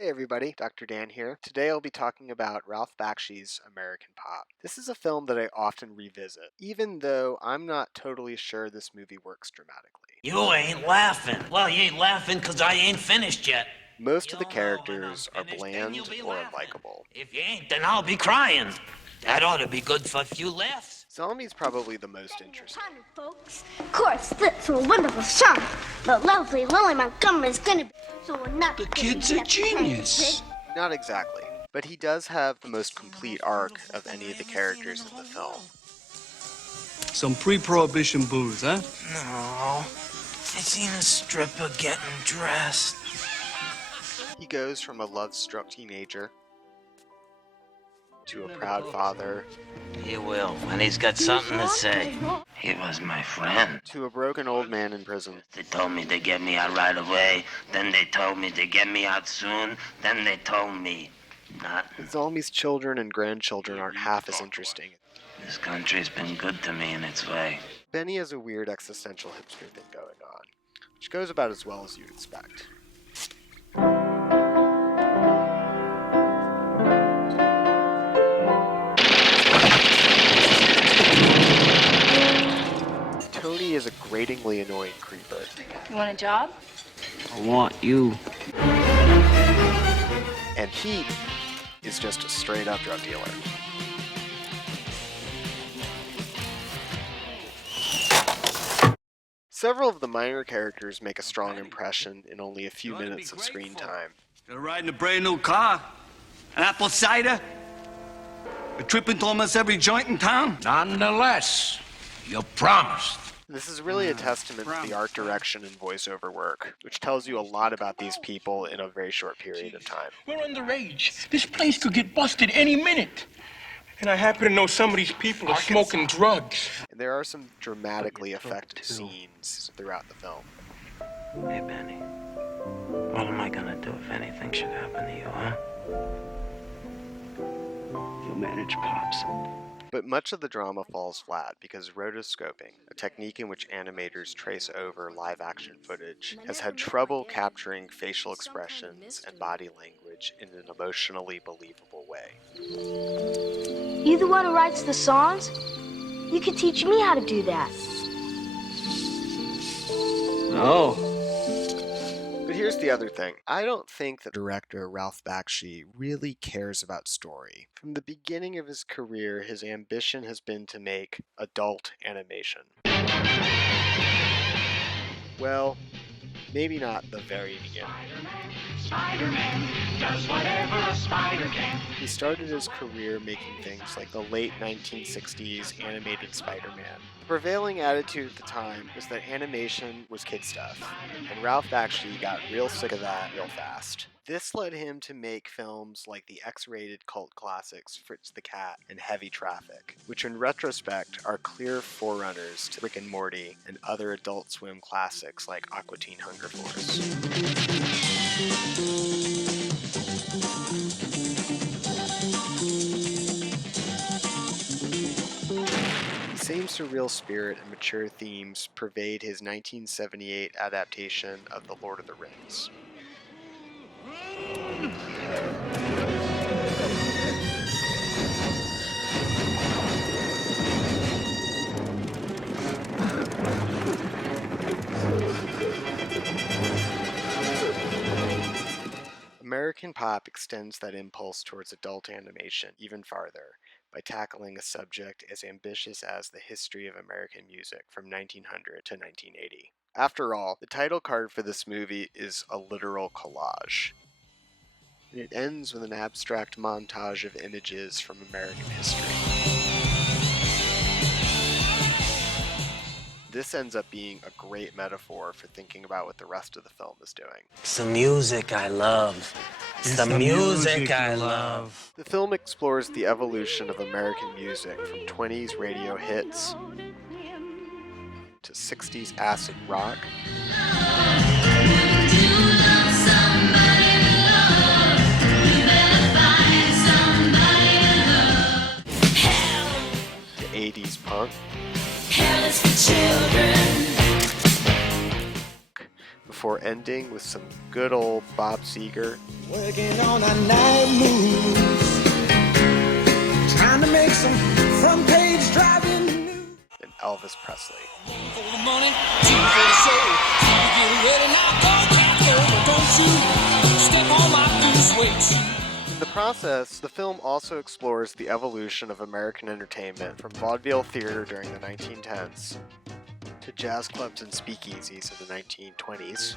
Hey everybody, Dr. Dan here. Today I'll be talking about Ralph Bakshi's American Pop. This is a film that I often revisit, even though I'm not totally sure this movie works dramatically. You ain't laughing. Well, you ain't laughing because I ain't finished yet. Most of the characters are bland or unlikable. If you ain't, then I'll be crying. That ought to be good for a few laughs. Zombie's probably the most interesting. Folks. Of course, that's a wonderful song, but lovely Lily Montgomery's gonna be, so we're not. The kid's a genius. Not exactly, but he does have the most complete arc of any of the characters in the film. Some pre-prohibition booze, huh? No, I seen a stripper getting dressed. He goes from a love-struck teenager to a proud father. He will, when he's got something to say. He was my friend. To a broken old man in prison. They told me to get me out right away. Then they told me to get me out soon. Then they told me nothing. Zombie's children and grandchildren aren't half as interesting. This country's been good to me in its way. Benny has a weird existential hipster thing going on, which goes about as well as you'd expect. Tony is a gratingly annoying creeper. You want a job? I want you. And Pete is just a straight-up drug dealer. Several of the minor characters make a strong impression in only a few minutes of screen time. You're riding a brand new car, an apple cider, a trip into almost every joint in town. Nonetheless, you promised. This is really a testament to the art direction and voiceover work, which tells you a lot about these people in a very short period of time. We're underage. This place could get busted any minute. And I happen to know some of these people are smoking drugs. And there are some dramatically effective scenes throughout the film. Hey, Benny. What am I gonna do if anything should happen to you, huh? You manage, Pops. But much of the drama falls flat because rotoscoping, a technique in which animators trace over live-action footage, has had trouble capturing facial expressions and body language in an emotionally believable way. You the one who writes the songs? You could teach me how to do that. No. But here's the other thing. I don't think that director Ralph Bakshi really cares about story. From the beginning of his career, his ambition has been to make adult animation. Well, maybe not the very beginning. Spider-Man does whatever a spider can. He started his career making things like the late 1960s animated Spider-Man. The prevailing attitude at the time was that animation was kid stuff, and Ralph Bakshi got real sick of that real fast. This led him to make films like the X-rated cult classics Fritz the Cat and Heavy Traffic, which in retrospect are clear forerunners to Rick and Morty and other Adult Swim classics like Aqua Teen Hunger Force. The same surreal spirit and mature themes pervade his 1978 adaptation of The Lord of the Rings. American Pop extends that impulse towards adult animation even farther by tackling a subject as ambitious as the history of American music from 1900 to 1980. After all, the title card for this movie is a literal collage. And it ends with an abstract montage of images from American history. This ends up being a great metaphor for thinking about what the rest of the film is doing. It's the music I love. It's the music I love. The film explores the evolution of American music from 20s radio hits to 60s acid rock to 80s punk before ending with some good old Bob Seger. Working on a night moves, trying to make some front page driving news. And Elvis Presley. For the money, two for the show. You get ready now, go, can't go, but don't you step on my goose weights. In the process, the film also explores the evolution of American entertainment from vaudeville theater during the 1910s to jazz clubs and speakeasies in the 1920s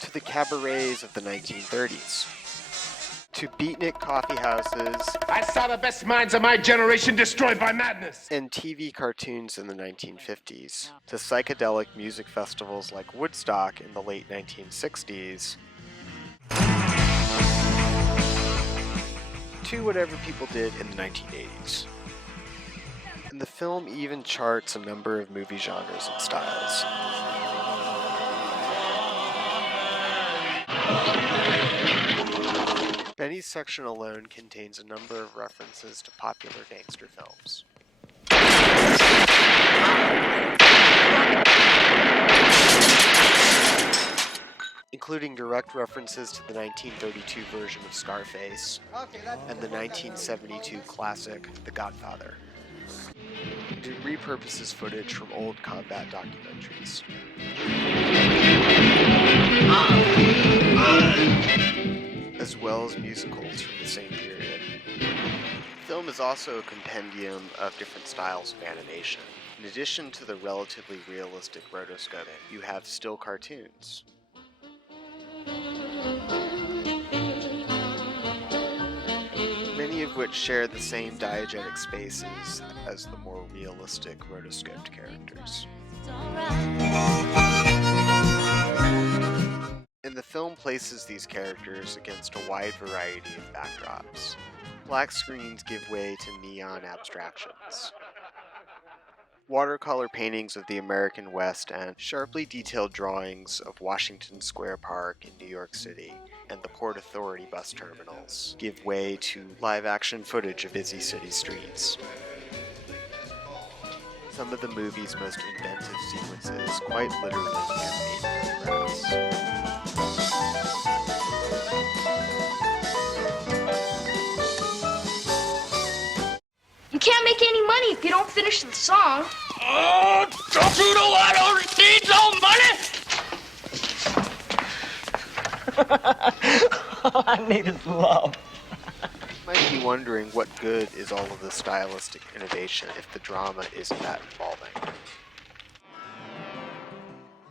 to the cabarets of the 1930s to beatnik coffee houses. I saw the best minds of my generation destroyed by madness. And TV cartoons in the 1950s to psychedelic music festivals like Woodstock in the late 1960s to whatever people did in the 1980s. And the film even charts a number of movie genres and styles. Benny's section alone contains a number of references to popular gangster films. Including direct references to the 1932 version of Scarface and the 1972 classic The Godfather. And it repurposes footage from old combat documentaries. As well as musicals from the same period. The film is also a compendium of different styles of animation. In addition to the relatively realistic rotoscoping, you have still cartoons. Many of which share the same diegetic spaces as the more realistic rotoscoped characters. And the film places these characters against a wide variety of backdrops. Black screens give way to neon abstractions. Watercolor paintings of the American West and sharply detailed drawings of Washington Square Park in New York City and the Port Authority bus terminals give way to live-action footage of busy city streets. Some of the movie's most inventive sequences quite literally animate photographs. You can't make any money if you don't finish the song. Oh, don't you know I don't need no money? All I need is love. You might be wondering what good is all of this stylistic innovation if the drama isn't that involving.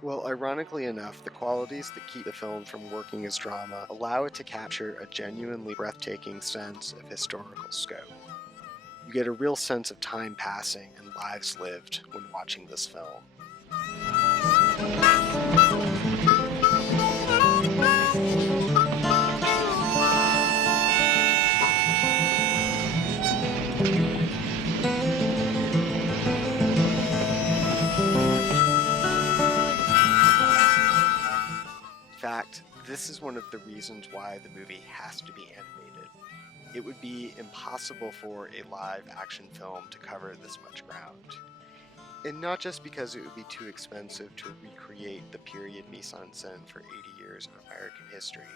Well, ironically enough, the qualities that keep the film from working as drama allow it to capture a genuinely breathtaking sense of historical scope. You get a real sense of time passing and lives lived when watching this film. In fact, this is one of the reasons why the movie has to be animated. It would be impossible for a live-action film to cover this much ground. And not just because it would be too expensive to recreate the period mise-en-scène for 80 years of American history.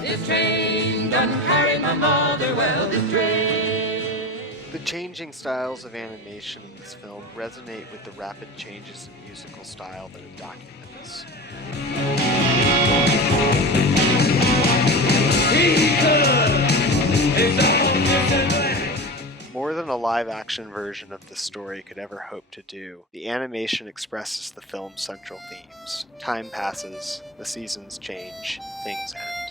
This train doesn't carry my mother well, this train. The changing styles of animation in this film resonate with the rapid changes in musical style that have documented this. More than a live-action version of the story could ever hope to do, the animation expresses the film's central themes. Time passes, the seasons change, things end.